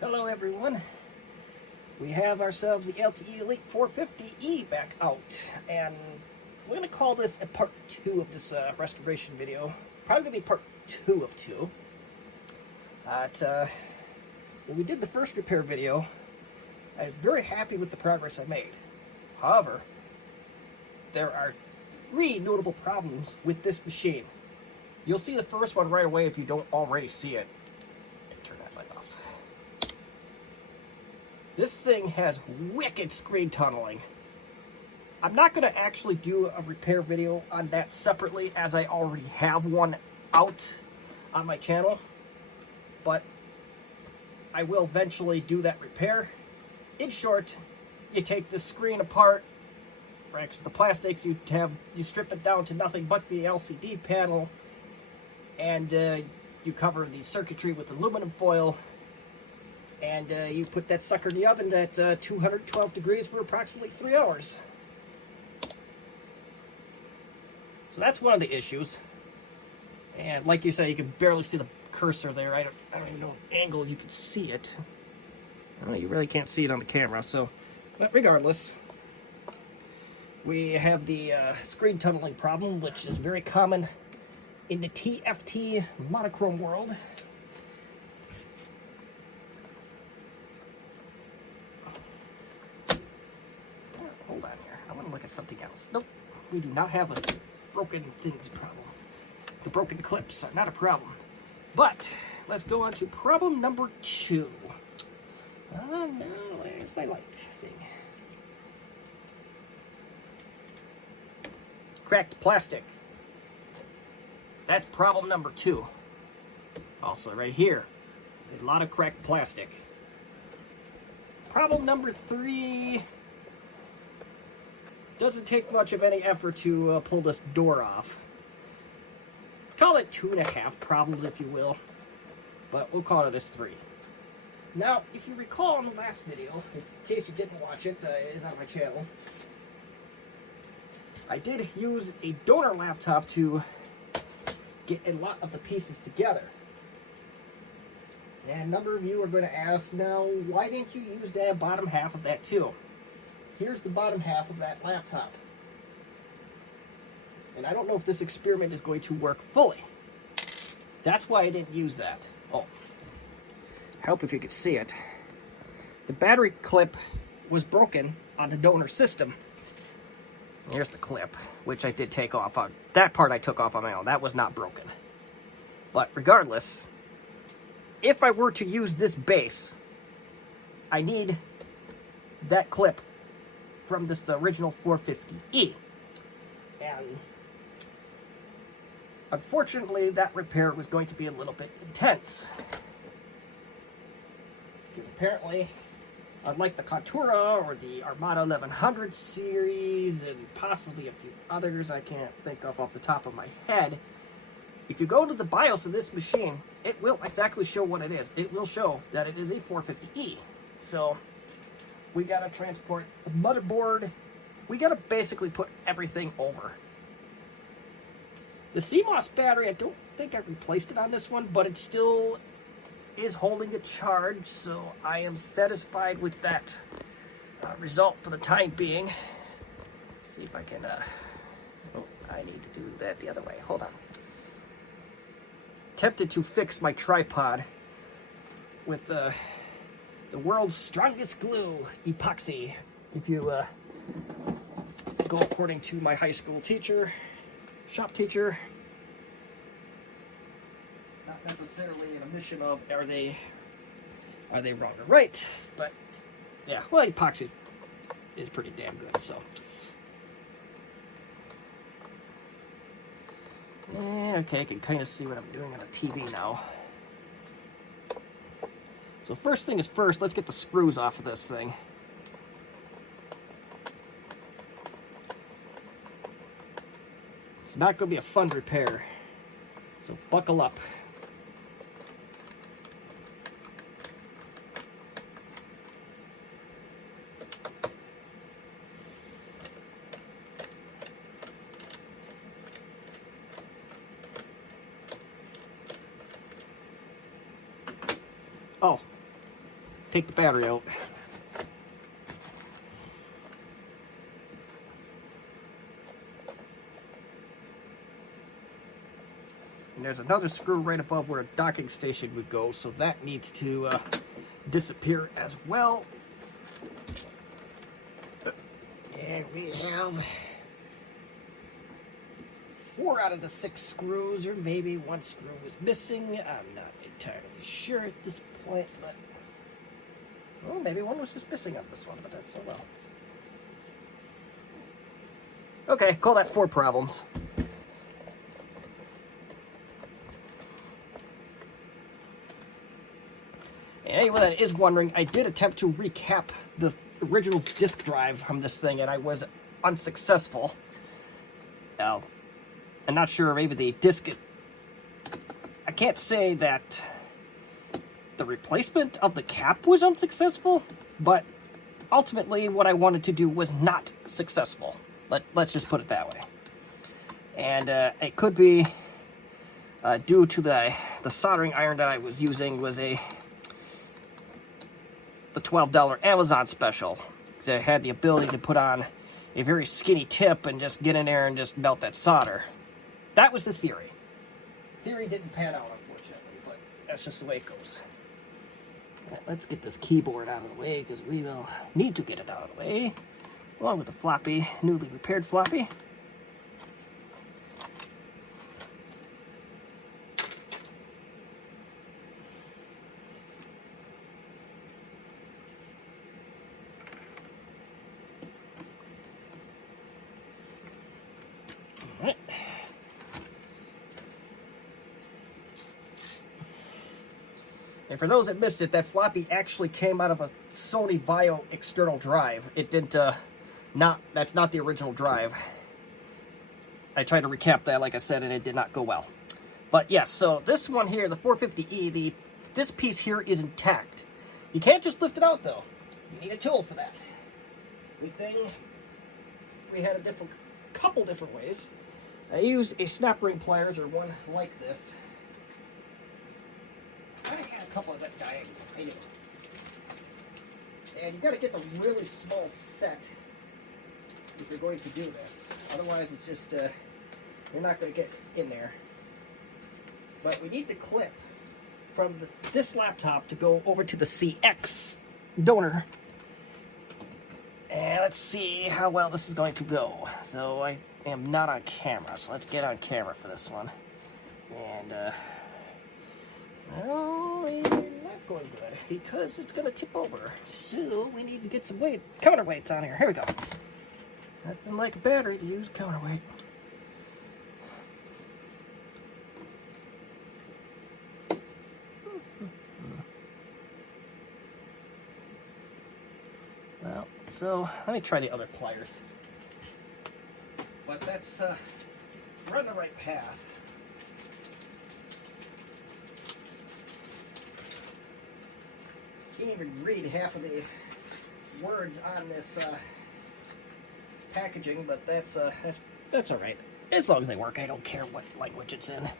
Hello everyone. We have ourselves the LTE Elite 450E back out, and we're going to call this a part 2 of this restoration video. Probably going to be part 2 of 2. When we did the first repair video, I was very happy with the progress I made. However, there are 3 notable problems with this machine. You'll see the first one right away if you don't already see it. Turn that light off. This thing has wicked screen tunneling. I'm not going to actually do a repair video on that separately, as I already have one out on my channel, but I will eventually do that repair. In short, you take the screen apart, or actually the plastics, you strip it down to nothing but the LCD panel, and you cover the circuitry with aluminum foil, and you put that sucker in the oven at 212 degrees for approximately 3 hours. So that's one of the issues. And like you say, you can barely see the cursor there. I don't even know what angle you can see it. Oh, you really can't see it on the camera. So, but regardless, we have the screen tunneling problem, which is very common in the TFT monochrome world. Hold on here. I want to look at something else. Nope, we do not have a broken things problem. The broken clips are not a problem. But let's go on to problem number 2. Oh no, where's my light thing? Cracked plastic. That's problem number 2. Also right here, a lot of cracked plastic. Problem number 3. Doesn't take much of any effort to pull this door off. Call it 2.5 problems, if you will, but we'll call it as 3. Now, if you recall in the last video, in case you didn't watch it, it is on my channel, I did use a donor laptop to get a lot of the pieces together. And a number of you are going to ask, now, why didn't you use the bottom half of that too? Here's the bottom half of that laptop. And I don't know if this experiment is going to work fully. That's why I didn't use that. Oh, help if you could see it. The battery clip was broken on the donor system. Here's the clip, which I did take off on. That part I took off on my own. That was not broken. But regardless, if I were to use this base, I need that clip from this original 450E. And unfortunately, that repair was going to be a little bit intense. Because apparently, unlike the Contura or the Armada 1100 series, and possibly a few others I can't think of off the top of my head, if you go to the BIOS of this machine, it will exactly show what it is. It will show that it is a 450E. So we gotta transport the motherboard. We gotta basically put everything over. The CMOS battery, I don't think I replaced it on this one, but it still is holding a charge, so I am satisfied with that result for the time being. See if I can, oh, I need to do that the other way. Hold on. Tempted to fix my tripod with the world's strongest glue, epoxy, if you go according to my high school teacher, shop teacher. It's not necessarily an omission of are they wrong or right, but yeah, well, epoxy is pretty damn good. So okay, I can kind of see what I'm doing on the TV now. So first thing is first, let's get the screws off of this thing. It's not going to be a fun repair, so buckle up. Oh, take the battery out. And there's another screw right above where a docking station would go, so that needs to disappear as well. And we have 4 out of the 6 screws, or maybe 1 screw was missing. I'm not entirely sure at this point, but well, maybe 1 was just missing on this one, but that's so well. Okay, call that 4 problems. And anyone that is wondering, I did attempt to recap the original disk drive from this thing, and I was unsuccessful. Now, I'm not sure, maybe the disk... I can't say that the replacement of the cap was unsuccessful, but ultimately what I wanted to do was not successful. Let's just put it that way. And it could be due to the soldering iron that I was using was the $12 Amazon special. Because I had the ability to put on a very skinny tip and just get in there and just melt that solder. That was the theory. Theory didn't pan out, unfortunately, but that's just the way it goes. Right, let's get this keyboard out of the way, because we will need to get it out of the way, along with the floppy, newly repaired floppy. And for those that missed it, that floppy actually came out of a Sony Vaio external drive. It didn't, that's not the original drive. I tried to recap that, like I said, and it did not go well. But yes, so this one here, the 450E, this piece here is intact. You can't just lift it out, though. You need a tool for that. Good thing we had a couple different ways. I used a snap ring pliers, or one like this. I had a couple of that diagonal. Anyway. And you got to get the really small set if you're going to do this. Otherwise, it's just, you're not going to get in there. But we need the clip from this laptop to go over to the CX donor. And let's see how well this is going to go. So I am not on camera, so let's get on camera for this one. And, well, it's not going good because it's going to tip over. So we need to get some counterweights on here. Here we go. Nothing like a battery to use counterweight. Well, so let me try the other pliers. But that's, we're on the right path. Can't even read half of the words on this packaging, but that's all right. As long as they work, I don't care what language it's in.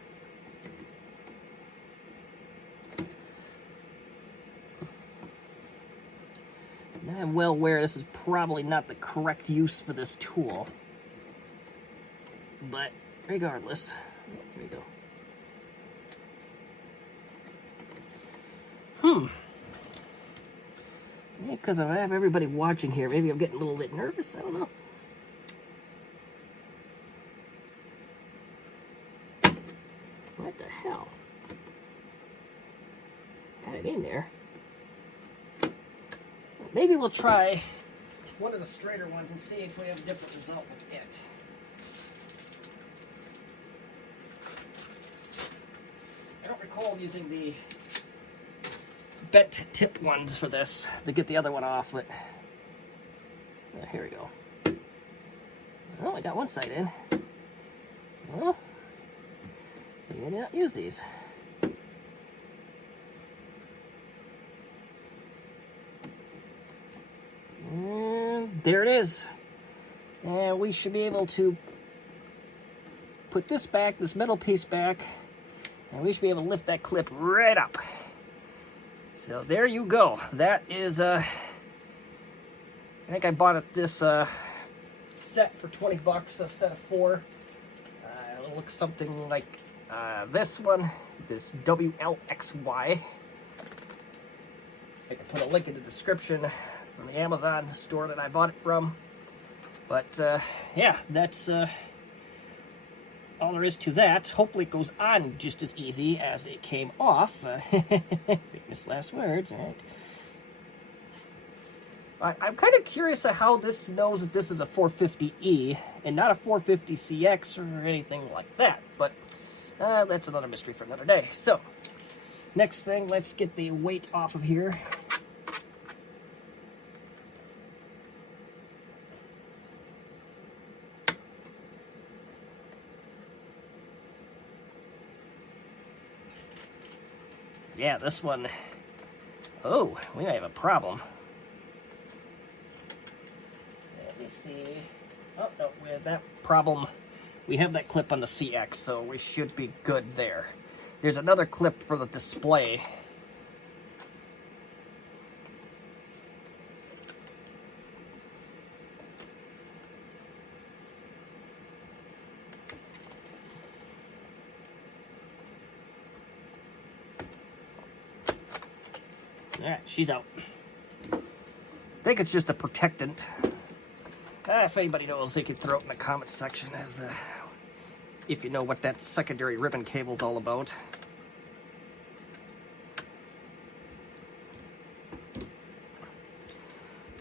Now I'm well aware this is probably not the correct use for this tool, but regardless, here we go. Because I have everybody watching here, maybe I'm getting a little bit nervous, I don't know. What the hell? Had it in there. Maybe we'll try one of the straighter ones and see if we have a different result with it. I don't recall using the bent tip ones for this to get the other one off, but here we go. Oh, I got one side in. Well, you did not use these. And there it is. And we should be able to put this back, this metal piece back, and we should be able to lift that clip right up. So there you go. That is, I think I bought this set for 20 bucks, a set of 4. It looks something like this one, this WLXY. I can put a link in the description from the Amazon store that I bought it from. But yeah, that's all there is to that. Hopefully it goes on just as easy as it came off. Famous last words, all right. I'm kind of curious of how this knows that this is a 450E and not a 450CX or anything like that. But that's another mystery for another day. So, next thing, let's get the weight off of here. Yeah, this one, oh, we might have a problem. Let me see. Oh, no, we have that problem. We have that clip on the CX, so we should be good there. There's another clip for the display. Alright, she's out. I think it's just a protectant. If anybody knows, they can throw it in the comments section if you know what that secondary ribbon cable's all about.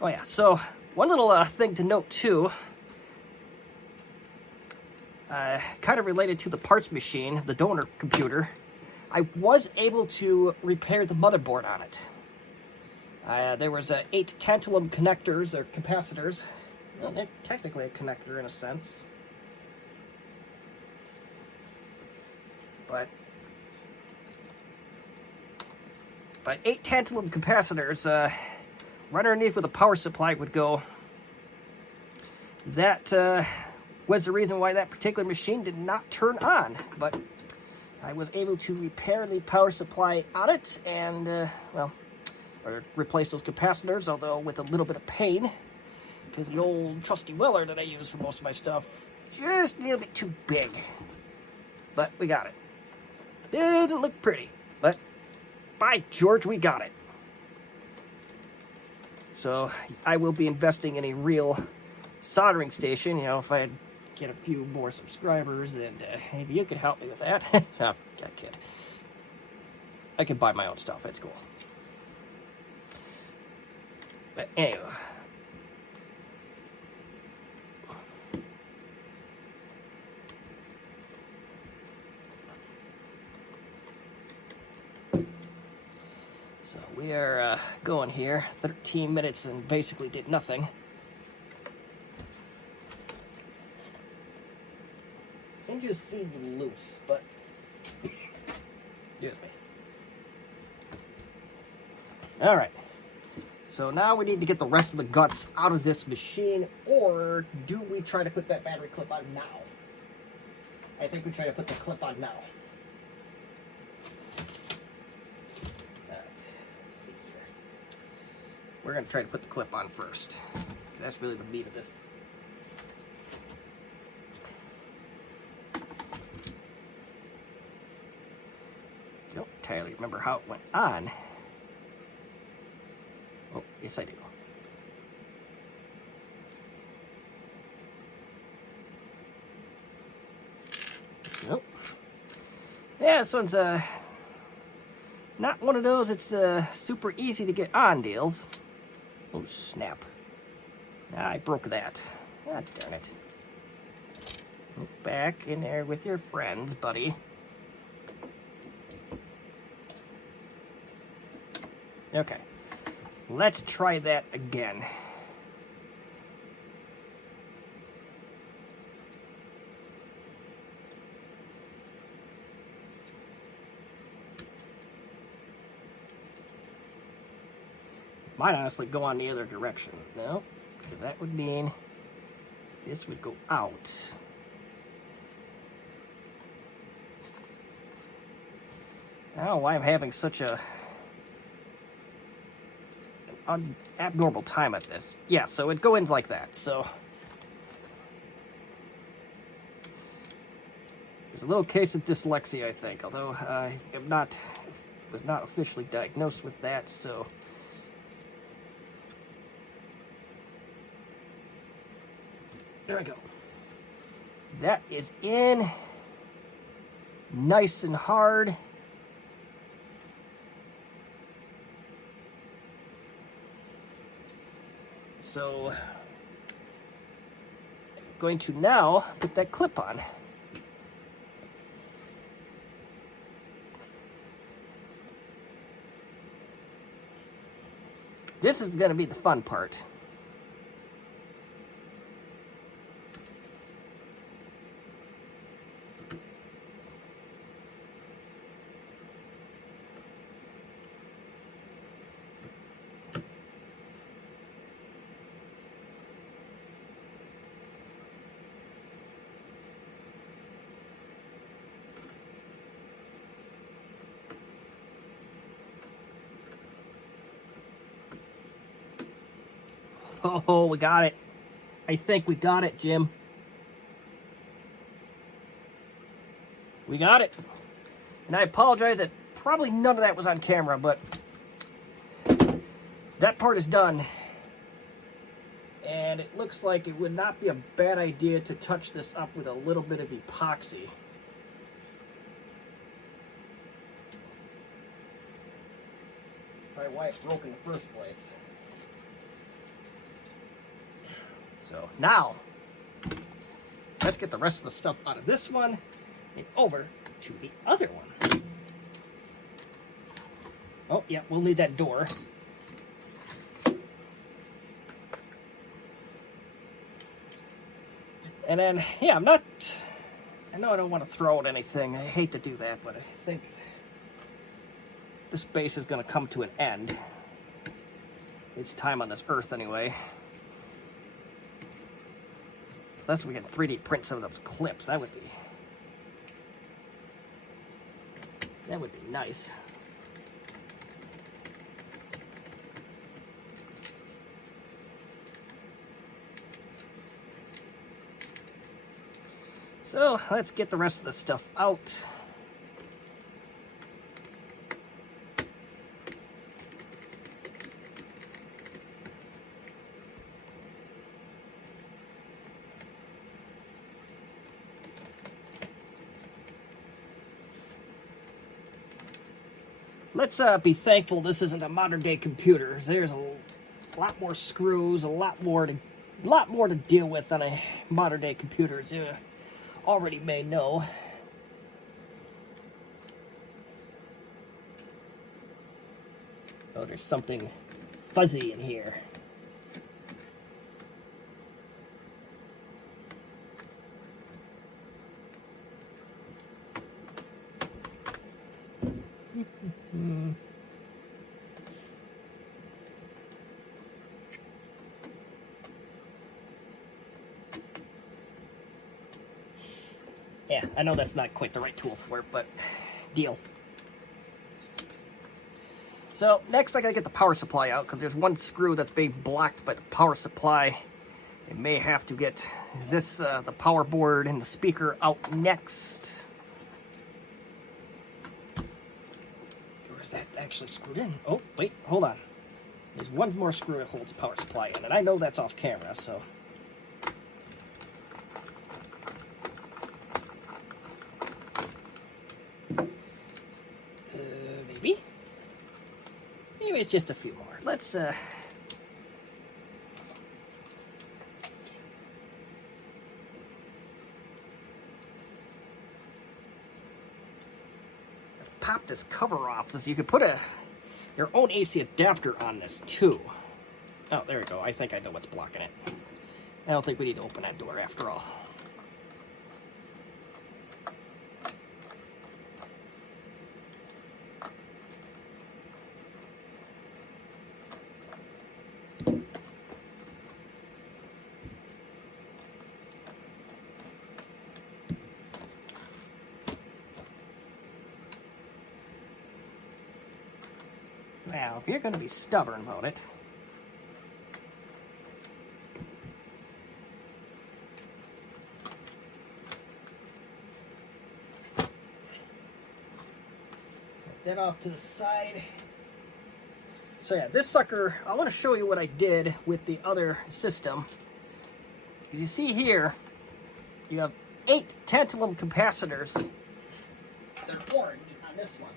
Oh yeah, so one little thing to note too, kind of related to the parts machine, the donor computer, I was able to repair the motherboard on it. There was 8 tantalum connectors, or capacitors. Well, they're technically a connector in a sense. But 8 tantalum capacitors right underneath where the power supply would go. That was the reason why that particular machine did not turn on. But I was able to repair the power supply on it and, well, or replace those capacitors, although with a little bit of pain, because the old trusty Weller that I use for most of my stuff just a little bit too big. But we got it. Doesn't look pretty, but by George, we got it. So I will be investing in a real soldering station. You know, if I get a few more subscribers, and maybe you could help me with that. No, I kid. I can buy my own stuff. It's cool. But anyway. So we are going here, 13 minutes and basically did nothing. Hinges seem loose, but do it. All right. So now we need to get the rest of the guts out of this machine, or do we try to put that battery clip on now? I think we try to put the clip on now. Let's see here. We're going to try to put the clip on first. That's really the meat of this. Don't entirely remember how it went on. Oh, yes I do. Nope. Yeah, this one's not one of those it's super easy to get on deals. Oh snap. I broke that. Ah, darn it. Look back in there with your friends, buddy. Okay. Let's try that again. Might honestly go on the other direction. No, because that would mean this would go out. I don't know why I'm having such a abnormal time at this. Yeah, so it'd go in like that. So there's a little case of dyslexia, I think, although I was not officially diagnosed with that, so there we go. That is in nice and hard. So I'm going to now put that clip on. This is going to be the fun part. Oh, we got it. I think we got it, Jim. We got it. And I apologize that probably none of that was on camera, but that part is done. And it looks like it would not be a bad idea to touch this up with a little bit of epoxy. Probably why it broke in the first place. So now, let's get the rest of the stuff out of this one and over to the other one. Oh, yeah, we'll need that door. And then, yeah, I know I don't want to throw out anything. I hate to do that, but I think this base is going to come to an end. It's time on this earth anyway. Unless we can 3D print some of those clips, that would be nice. So let's get the rest of the stuff out. Let's be thankful this isn't a modern day computer. There's a lot more screws, a lot more to deal with on a modern day computer, as you already may know. Oh, there's something fuzzy in here. Yeah, I know that's not quite the right tool for it, but deal. So next I gotta get the power supply out, because there's one screw that's being blocked by the power supply. I may have to get this, the power board and the speaker out next. Or is that actually screwed in? Oh, wait, hold on. There's one more screw that holds the power supply in, and I know that's off camera, so. Maybe it's just a few more. Let's pop this cover off, so you could put your own AC adapter on this too. Oh, there we go. I think I know what's blocking it. I don't think we need to open that door after all. Now, if you're going to be stubborn about it, that off to the side. So yeah, this sucker, I want to show you what I did with the other system. As you see here, you have 8 tantalum capacitors. They're orange on this one.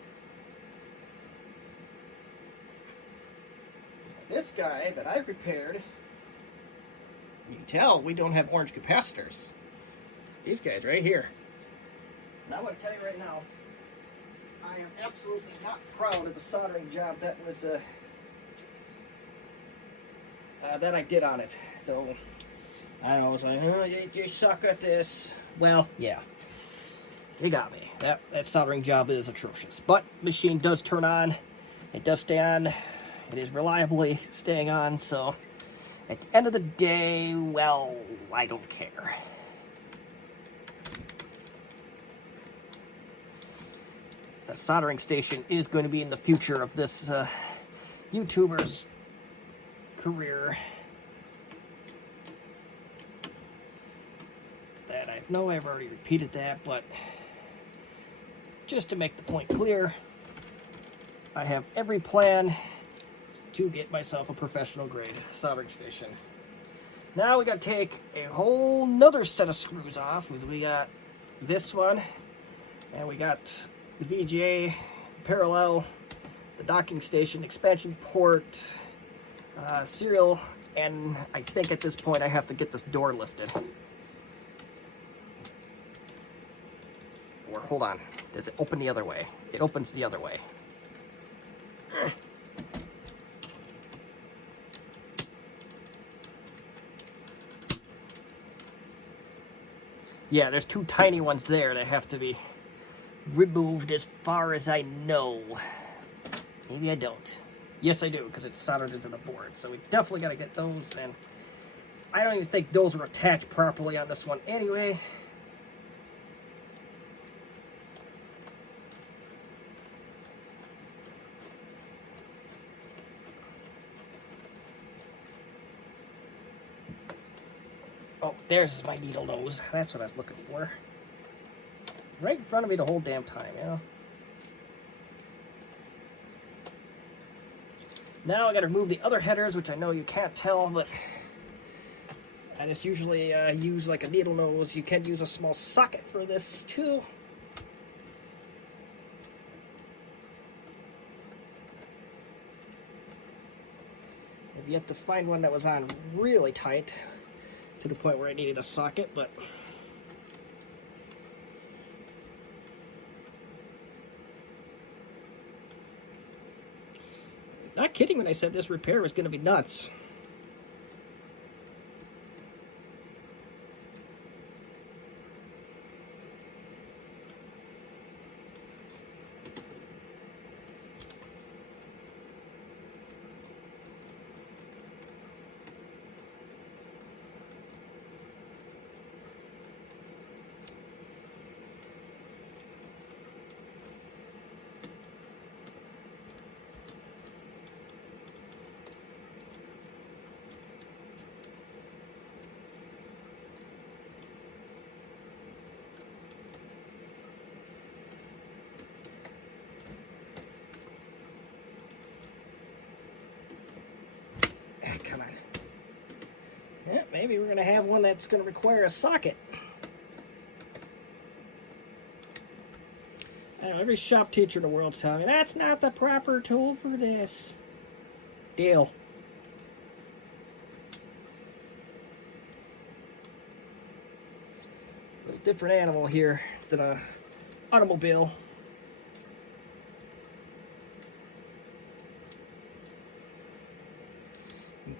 This guy that I've repaired, you can tell we don't have orange capacitors. These guys right here. And I'm going to tell you right now, I am absolutely not proud of the soldering job that was that I did on it. So I don't know, I was like, oh, you suck at this. Well, yeah, you got me. That soldering job is atrocious. But machine does turn on. It does stay on. It is reliably staying on. So at the end of the day, well, I don't care. The soldering station is going to be in the future of this YouTuber's career. That I know I've already repeated that, but just to make the point clear, I have every plan to get myself a professional grade soldering station. Now we got to take a whole nother set of screws off, because we got this one, and we got the VGA parallel, the docking station, expansion port, serial, and I think at this point I have to get this door lifted. Or hold on, does it open the other way? It opens the other way. Yeah, there's 2 tiny ones there that have to be removed as far as I know. Maybe I don't. Yes, I do, because it's soldered into the board. So we definitely got to get those, and I don't even think those were attached properly on this one anyway. Oh, there's my needle nose. That's what I was looking for. Right in front of me the whole damn time, you know? Now I gotta remove the other headers, which I know you can't tell, but I just usually use like a needle nose. You can use a small socket for this too. I've yet to find one that was on really tight to the point where I needed a socket, but not kidding when I said this repair was going to be nuts. Come on. Yeah, maybe we're going to have one that's going to require a socket. I know, every shop teacher in the world's telling me, that's not the proper tool for this. Deal. A different animal here than a automobile.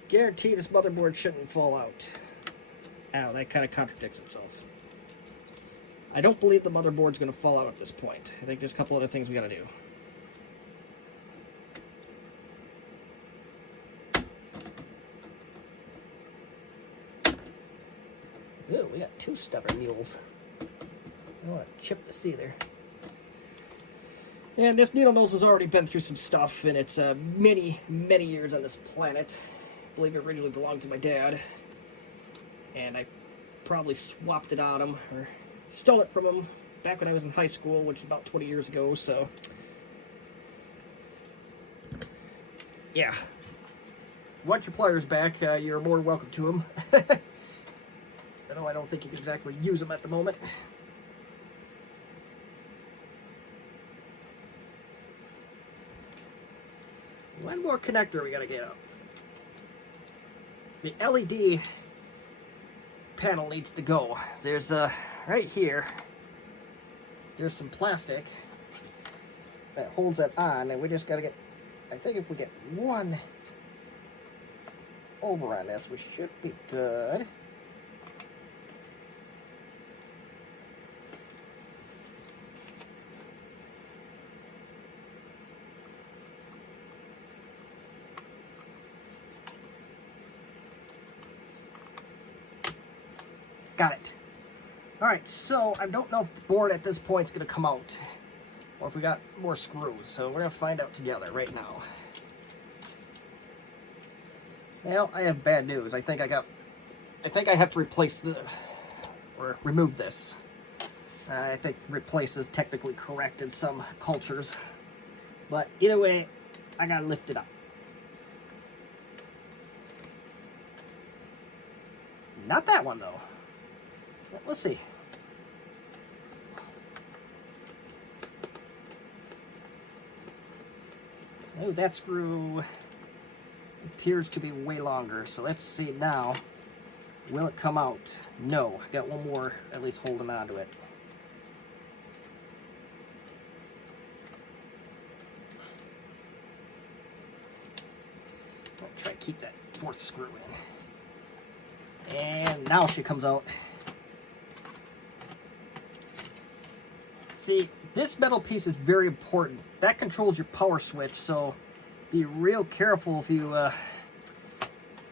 Guarantee this motherboard shouldn't fall out. Ow, that kind of contradicts itself. I don't believe the motherboard's going to fall out at this point. I think there's a couple other things we got to do. Ooh, we got 2 stubborn mules. I don't want to chip this either. And this needle nose has already been through some stuff, and it's many, many years on this planet. I believe it originally belonged to my dad, and I probably swapped it on him, or stole it from him back when I was in high school, which is about 20 years ago, so yeah. Want your pliers back, you're more welcome to them. Although I don't think you can exactly use them at the moment. One more connector we gotta get out. The LED panel needs to go. There's right here, there's some plastic that holds that on, and we just gotta get, I think if we get one over on this, we should be good. Got it. Alright, so I don't know if the board at this point is going to come out, or if we got more screws, so we're going to find out together right now. Well, I have bad news. I think I have to replace or remove this. I think replace is technically correct in some cultures, but either way, I got to lift it up. Not that one, though. We'll see. Oh, that screw appears to be way longer, so let's see now. Will it come out? No. Got one more at least holding on to it. I'll try to keep that fourth screw in. And now she comes out. See, this metal piece is very important. That controls your power switch, so be real careful if you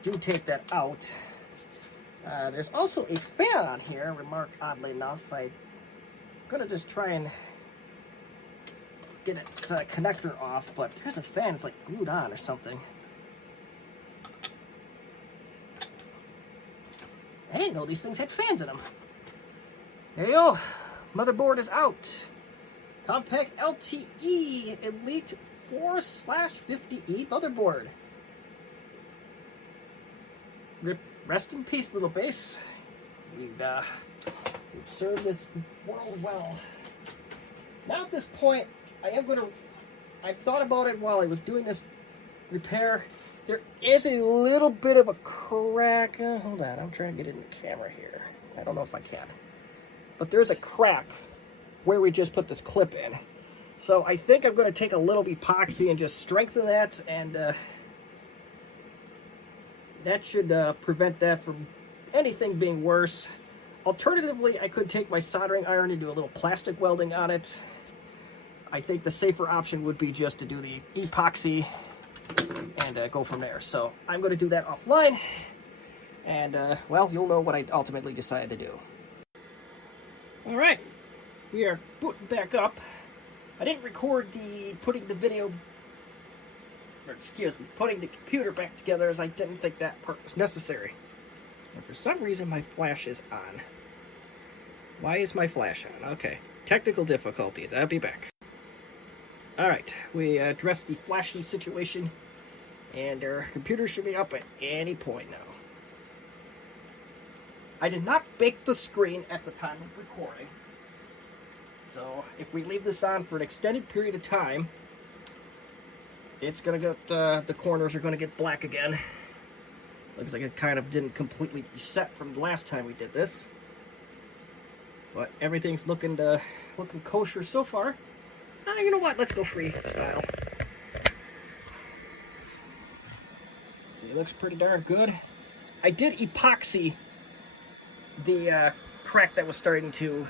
do take that out. There's also a fan on here, remark oddly enough. I'm going to just try and get it connector off, but there's a fan, it's like glued on or something. I didn't know these things had fans in them. There you go. Motherboard is out. Compaq LTE Elite 4/50E motherboard. Rest in peace, little base. We've served this world well. Now at this point, I've thought about it while I was doing this repair. There is a little bit of a crack. Hold on, I'm trying to get it in the camera here. I don't know if I can. But there's a crack where we just put this clip in. So I think I'm going to take a little epoxy and just strengthen that, and that should prevent that from anything being worse. Alternatively, I could take my soldering iron and do a little plastic welding on it. I think the safer option would be just to do the epoxy and go from there. So I'm going to do that offline, and well, you'll know what I ultimately decided to do. Alright, we are booting back up. I didn't record putting the computer back together, as I didn't think that part was necessary. And for some reason my flash is on. Why is my flash on? Okay, technical difficulties, I'll be back. Alright, we addressed the flashy situation, and our computer should be up at any point now. I did not bake the screen at the time of recording, so if we leave this on for an extended period of time, it's going to get, the corners are going to get black again. Looks like it kind of didn't completely reset from the last time we did this. But everything's looking kosher so far. You know what, let's go freestyle. See, it looks pretty darn good. I did epoxy the crack that was starting to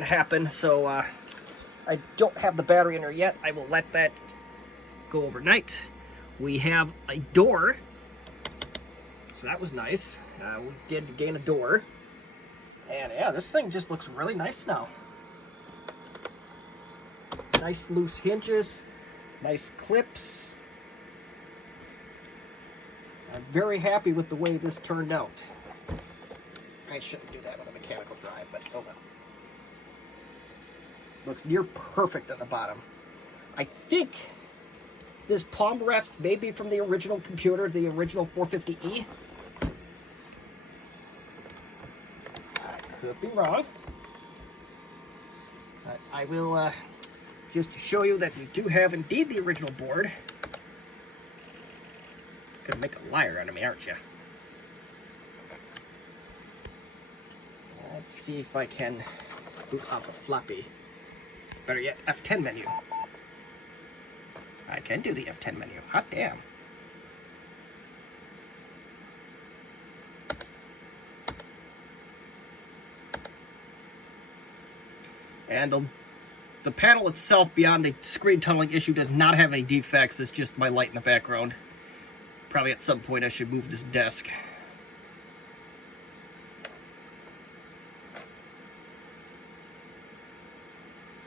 happen, so I don't have the battery in there yet. I will let that go overnight. We have a door, so that was nice. We did gain a door, and yeah, this thing just looks really nice now. Nice loose hinges, nice clips. I'm very happy with the way this turned out. I shouldn't do that with a mechanical drive, but oh well. Looks near perfect at the bottom. I think this palm rest may be from the original computer, the original 450E. I could be wrong. But I will just show you that we do have indeed the original board. Gonna make a liar out of me, aren't you? Let's see if I can boot off a floppy. Better yet, F10 menu. I can do the F10 menu. Hot damn. And the panel itself, beyond the screen tunneling issue, does not have any defects. It's just my light in the background. Probably at some point I should move this desk.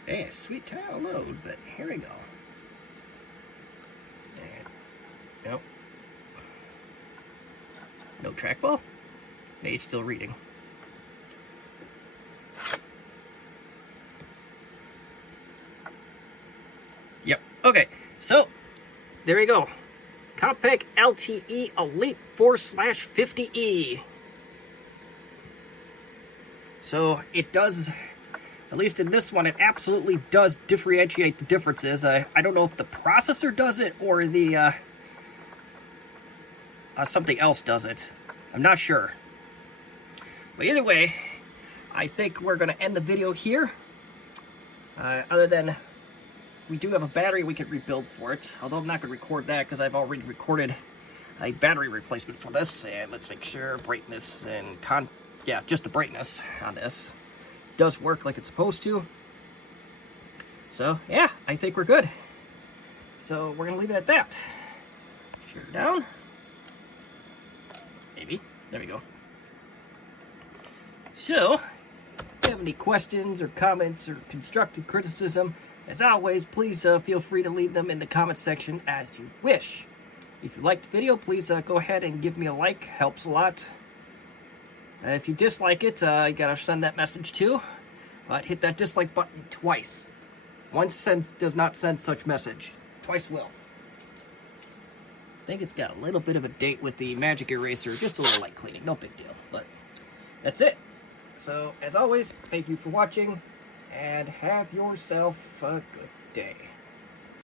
Say a sweet tile load, but here we go. And, nope. No trackball? Maybe it's still reading. Yep. Okay. So there you go. Compaq LTE Elite 4/50E. So it does, at least in this one, it absolutely does differentiate the differences. I don't know if the processor does it or the something else does it. I'm not sure. But either way, I think we're going to end the video here. Other than we do have a battery we could rebuild for it, although I'm not going to record that because I've already recorded a battery replacement for this. And let's make sure brightness and just the brightness on this does work like it's supposed to. So yeah, I think we're good. So we're going to leave it at that. Shut it down. Maybe. There we go. So, if you have any questions or comments or constructive criticism, as always, please feel free to leave them in the comment section as you wish. If you liked the video, please go ahead and give me a like. Helps a lot. If you dislike it, you gotta send that message too. Hit that dislike button twice. Once does not send such message. Twice will. I think it's got a little bit of a date with the magic eraser. Just a little light cleaning. No big deal. But that's it. So, as always, thank you for watching. And have yourself a good day.